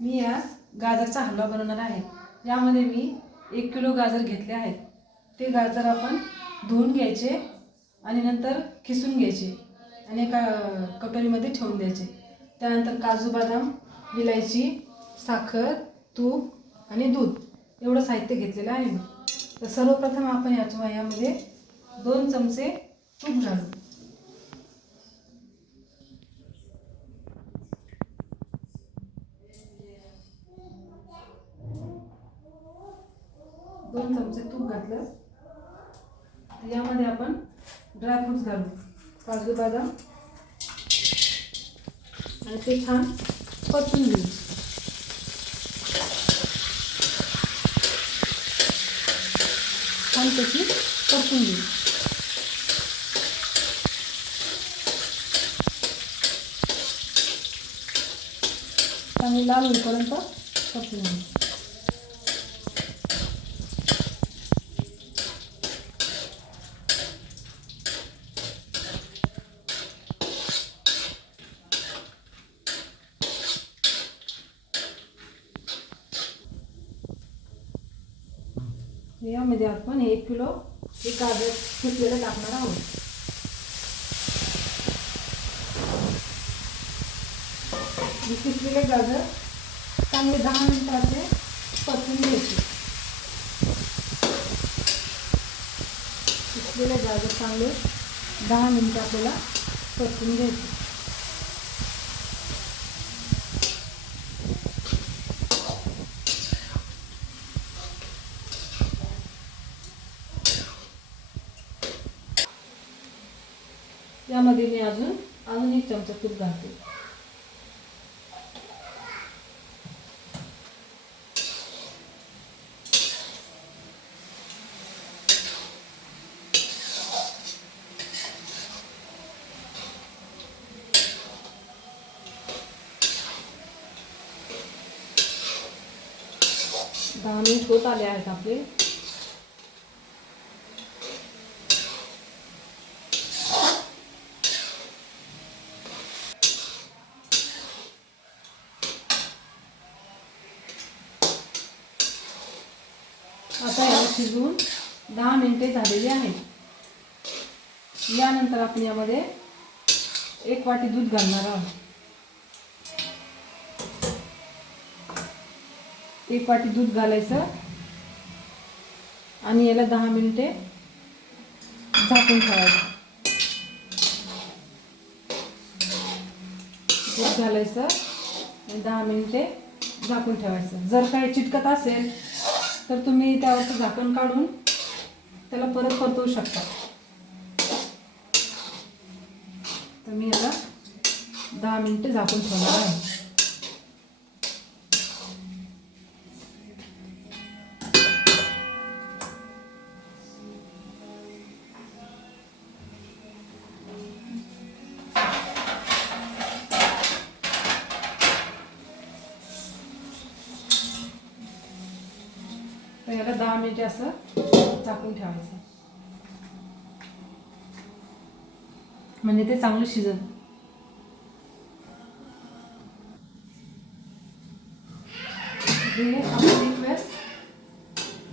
मी आज गाजरचा हलवा बनवणार आहे। यामध्ये मी 1 किलो गाजर घेतले आहेत। ते गाजर आपण धुवून घ्यायचे आणि नंतर किसून घ्यायचे आणि एका कटोरीमध्ये ठेवून द्यायचे। त्यानंतर काजू बदाम, विलायची, साखर, तूप आणि दूध एवढं साहित्य घेतलेलं आहे मी। तर सर्वप्रथम आपण यामध्ये 2 चमचे तूप घालू। 2 चमचे तूप घातलं तर यामध्ये आपण ड्रायफ्रूट्स घालू, काजू बदाम, आणि ते छान परतून घेऊ। छान त्याची परतून घेऊ। चांगली लाल होईपर्यंत परतून घेऊ। यामध्ये आपण 1 किलो हे गाजर किसलेलं टाकणार आहोत। किसलेले गाजर चांगले 10 मिनिटाचे परतून घ्यायचे। किसलेले गाजर चांगले 10 मिनिट आपल्याला परतून घ्यायचे। यामध्ये मी अजून 1 चमचा तूप घालते। दहा मिनिट होत आले आहेत आपले। आता याला शिजवून 10 मिनिटे झालेली आहेत। यानंतर आपण यामध्ये 1 वाटी दूध घालणार आहोत। 1 वाटी दूध घालायचं आणि याला 10 मिनिटे झाकून ठेवायचं। दूध घालायचं आणि 10 मिनिटे झाकून ठेवायचं। जर काही चिटकत असेल तर तुम्ही त्यावरचं झाकण काढून त्याला परत परतवू शकता। तर मी याला 10 मिनिटे झाकून ठेवणार आहे। तर याला 10 मिनिटे असं झाकून ठेवायचं, म्हणजे ते चांगलं शिजेल। हे आपण एक वेळेस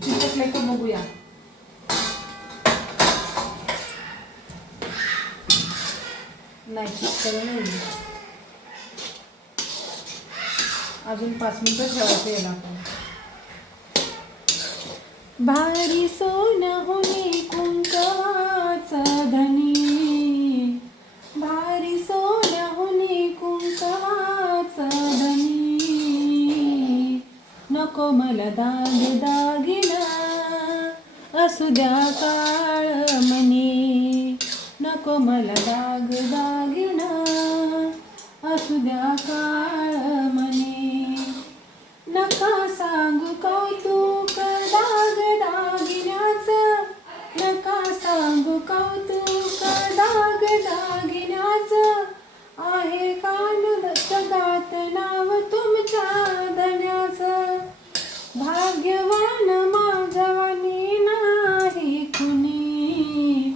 चिकटले का बघूया। नाही चिकटलं नाही, अजून 5 मिनिटं ठेवायचं याला आपण। भारी सोनं होणे कुंकवाचा धनी, भारी सोनं होणे कुंकवाचा धनी, नको मला दागिना असू द्या काळ मनी, नको मला दागिना असू द्या काळ मनी, नका सांगू कौतुक दागिन्याचं, नका सांगू कौतुक दागिन्याचं, आहे कान जगात नाव तुमच्या धन्याचं, भाग्यवान माझ्यावानी नाही कुणी,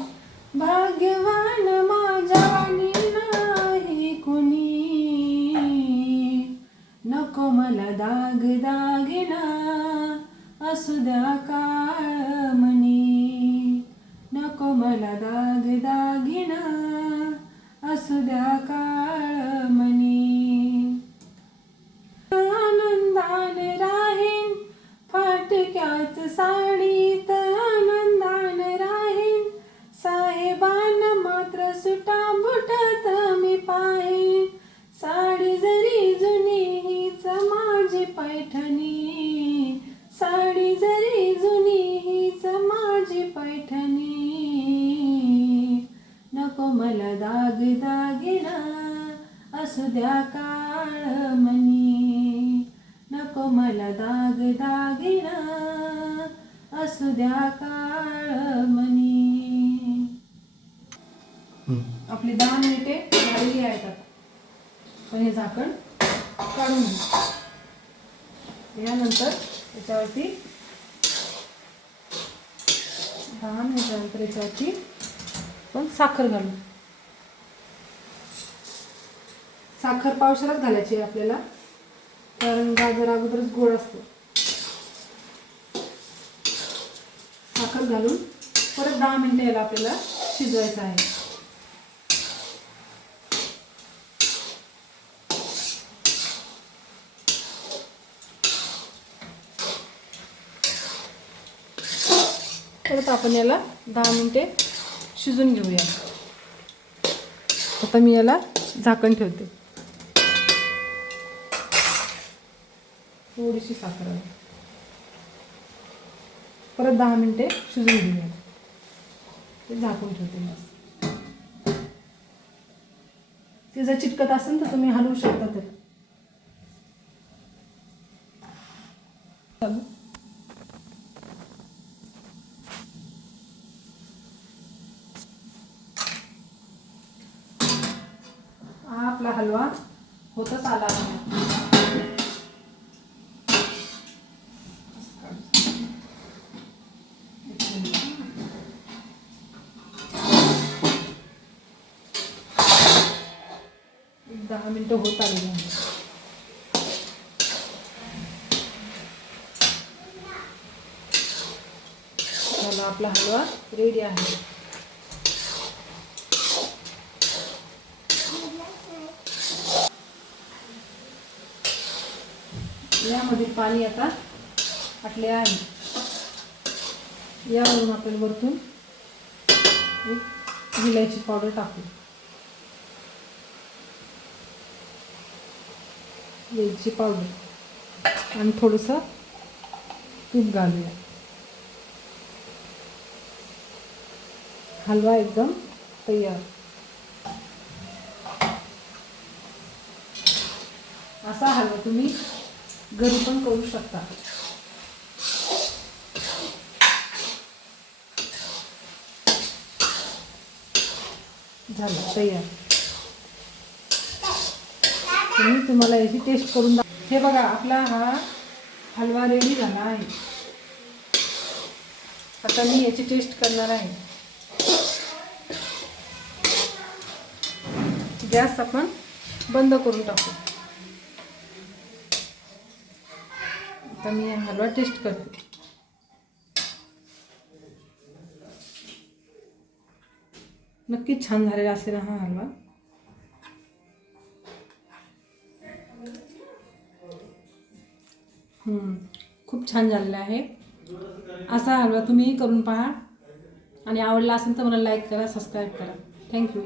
भाग्यवान माझ्यावानी नाही कुणी। नको मला दाग दागिना असू द्या काळमणी, नको मला दाग दागिना असू द्या काळमणी. आनंदान राहीन फाटक्याच साडीत, आनंदान राहीन साहेबांना मात्र सुटा बुटात मी पाहीन. साडी जरी जुनी हीच माझी पैठणी, साडी जरी जुनी हीच माझी पैठणी, नको मला दाग दागिना असू द्या काळमणी, नको मला दाग दागिना असू द्या काळमणी. आपली 10 मिनिटे झालेली आहेत आता. पण हे झाकण काढून घेऊ. यानंतर याच्यावरती 10 मिनिटानंतर याच्यावरती पण साखर घालू. साखर पावशेरच घालायची आहे आपल्याला, कारण गाजर अगोदरच गोड असतो. साखर घालून परत 10 मिनिटं याला आपल्याला शिजवायचं आहे. परत आपण याला 10 मिनिटे शिजून घेऊया. आता मी याला झाकण ठेवते. थोडीशी साखर आहे. परत 10 मिनिटे शिजून घेऊया. ते झाकून ठेवते मी. ते जर चिटकत असेल तर तुम्ही हलवू शकता. तर आपला हलवा होतच आला आहे. एक 10 मिनिटं होत आलेली आहे. चला, आपला हलवा रेडी आहे. यामधील पाणी आता आटले आहे. यावरून आपण वरतून विलायची पावडर टाकू. वेलची पावडर आणि थोडंसं तूप घालूया. हलवा एकदम तयार. असा हलवा तुम्ही घरी पण करू शकता. झालं तयार. तुम्हाला याची टेस्ट करून हे बघा, आपला हा हलवा रेडी झाला आहे. आता मी याची टेस्ट करणार आहे. गॅस आपण बंद करून टाकू. आता मी हलवा टेस्ट करते. नक्कीच छान झालेला असेल हा हलवा. खूप छान झालेला आहे. असा हलवा तुम्ही करून पहा आणि आवडला असेल तर मला लाईक करा, सबस्क्राईब करा. थँक्यू.